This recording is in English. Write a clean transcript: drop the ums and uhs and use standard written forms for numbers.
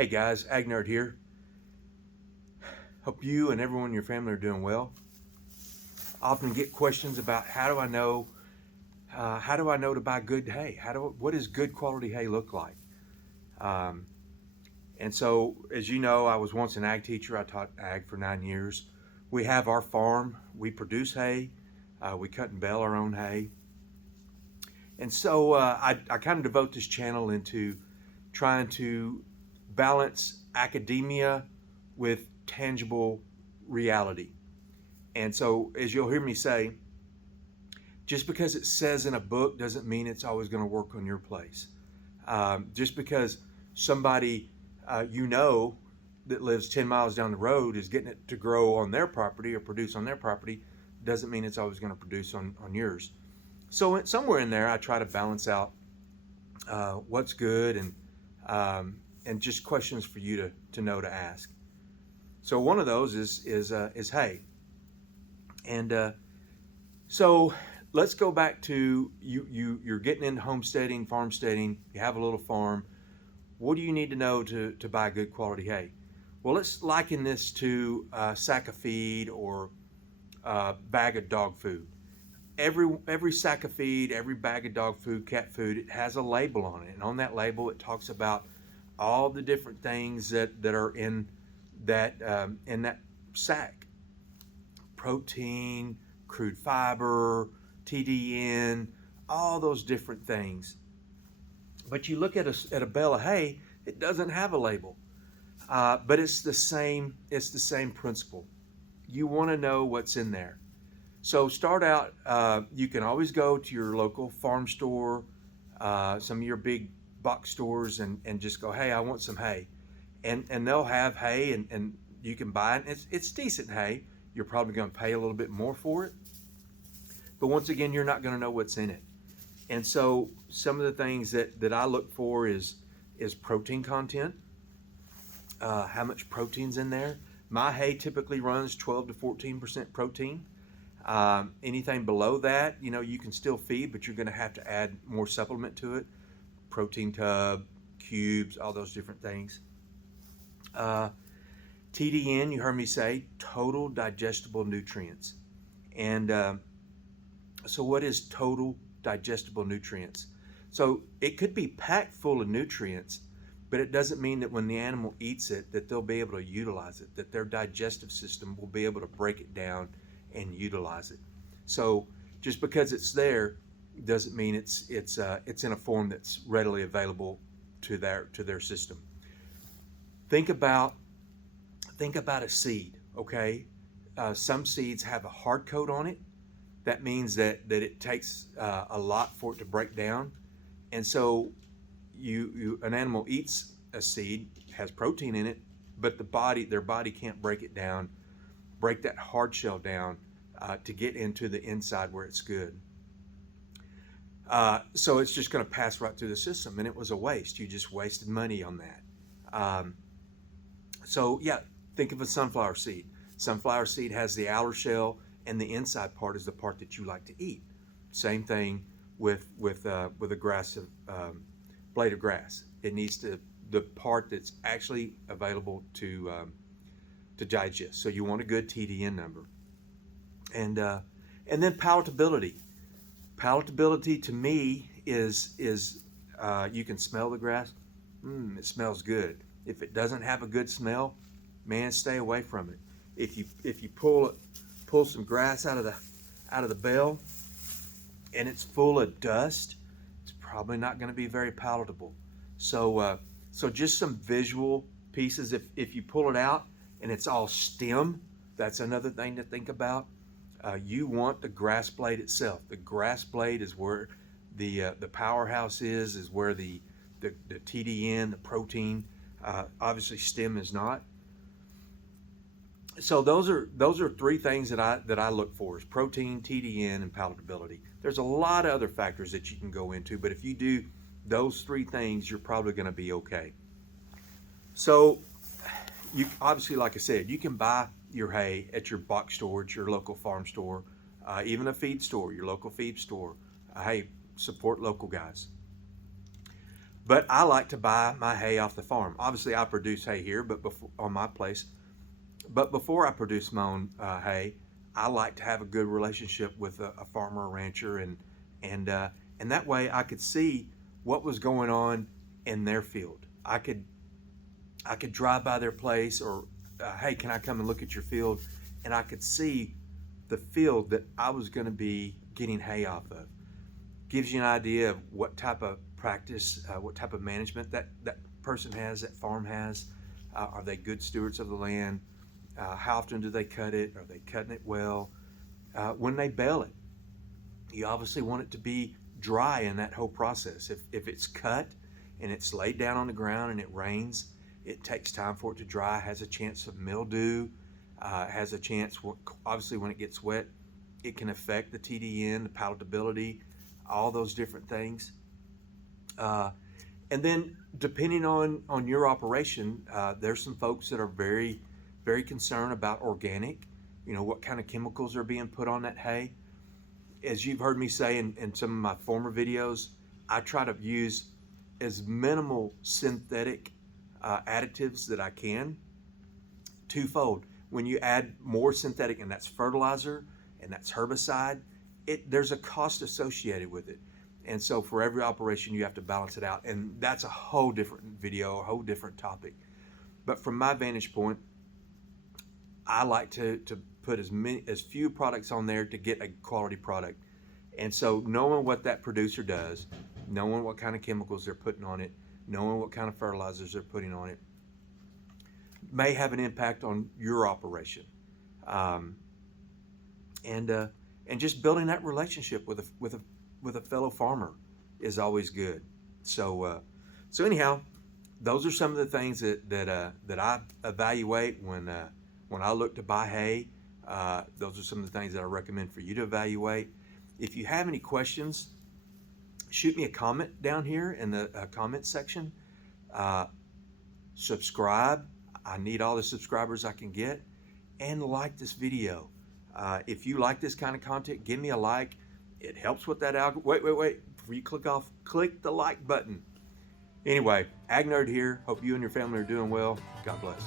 Hey guys, Ag Nerd here. Hope you and everyone in your family are doing well. I often get questions about how do I know to buy good hay? What does good quality hay look like? Um, and so, as you know, I was once an ag teacher. I taught ag for 9 years. We have our farm. We produce hay. We cut and bale our own hay. And so I kind of devote this channel into trying to balance academia with tangible reality. And so, as you'll hear me say, just because it says in a book doesn't mean it's always going to work on your place. Just because somebody that lives 10 miles down the road is getting it to grow on their property or produce on their property doesn't mean it's always going to produce on yours. So somewhere in there, I try to balance out what's good and just questions for you to know to ask. So one of those is hay, and so let's go back to you're getting into homesteading, farmsteading. You have a little farm. What do you need to know to buy good quality hay? Well, let's liken this to a sack of feed or a bag of dog food. Every sack of feed, every bag of dog food, cat food, it has a label on it, and on that label it talks about all the different things that are in that sack: protein, crude fiber, TDN, all those different things. But you look at a bale of hay, it doesn't have a label, but it's the same principle. You want to know what's in there. So start out. You can always go to your local farm store, some of your big box stores, and just go, hey, I want some hay, and they'll have hay, and you can buy it. It's decent hay. You're probably going to pay a little bit more for it, but once again, you're not going to know what's in it. And so some of the things that I look for is protein content. How much protein's in there? My hay typically runs 12 to 14% protein. Anything below that, you can still feed, but you're going to have to add more supplement to it. Protein tub, cubes, all those different things. TDN, you heard me say, total digestible nutrients. And so what is total digestible nutrients? So it could be packed full of nutrients, but it doesn't mean that when the animal eats it that they'll be able to utilize it, that their digestive system will be able to break it down and utilize it. So just because it's there doesn't mean it's in a form that's readily available to their system. Think about a seed, okay? Some seeds have a hard coat on it. That means that it takes a lot for it to break down. And so an animal eats a seed, has protein in it, but their body can't break it down, break that hard shell down to get into the inside where it's good. So it's just going to pass right through the system, and it was a waste. You just wasted money on that. So yeah, think of a sunflower seed. Sunflower seed has the outer shell, and the inside part is the part that you like to eat. Same thing with a blade of grass. It needs the part that's actually available to digest. So you want a good TDN number, and then palatability. Palatability to me is you can smell the grass. It smells good. If it doesn't have a good smell, man, stay away from it. If you pull some grass out of the bale and it's full of dust, it's probably not going to be very palatable. So just some visual pieces. If you pull it out and it's all stem, that's another thing to think about. You want the grass blade itself. The grass blade is where the powerhouse is where the TDN, the protein. Obviously, stem is not. So those are three things that I look for: is protein, TDN, and palatability. There's a lot of other factors that you can go into, but if you do those three things, you're probably going to be okay. So you obviously, like I said, you can buy your hay at your box store, at your local farm store, even a feed store, your local feed store. Hey, support local guys. But I like to buy my hay off the farm. Obviously, I produce hay here, but before on my place. But before I produce my own hay, I like to have a good relationship with a farmer, or rancher, and and that way I could see what was going on in their field. I could drive by their place, or hey, can I come and look at your field? And I could see the field that I was going to be getting hay off of. Gives you an idea of what type of practice, what type of management that person has, that farm has. Are they good stewards of the land? How often do they cut it? Are they cutting it well? When they bale it, you obviously want it to be dry in that whole process. If it's cut and it's laid down on the ground and it rains, it takes time for it to dry, has a chance of mildew, has a chance, obviously when it gets wet, it can affect the TDN, the palatability, all those different things. And then depending on your operation, there's some folks that are very, very concerned about organic, what kind of chemicals are being put on that hay. As you've heard me say in some of my former videos, I try to use as minimal synthetic additives that I can. Twofold. When you add more synthetic, and that's fertilizer and that's herbicide, there's a cost associated with it. And so for every operation, you have to balance it out. And that's a whole different video, a whole different topic. But from my vantage point, I like to put as few products on there to get a quality product. And so knowing what that producer does, knowing what kind of chemicals they're putting on it, knowing what kind of fertilizers they're putting on it, may have an impact on your operation. And just building that relationship with a fellow farmer is always good. So anyhow, those are some of the things that I evaluate when I look to buy hay. Those are some of the things that I recommend for you to evaluate. If you have any questions, shoot me a comment down here in the comment section. Subscribe. I need all the subscribers I can get. And like this video. If you like this kind of content, give me a like. It helps with that algorithm. Wait. Before you click the like button. Anyway, Ag Nerd here. Hope you and your family are doing well. God bless.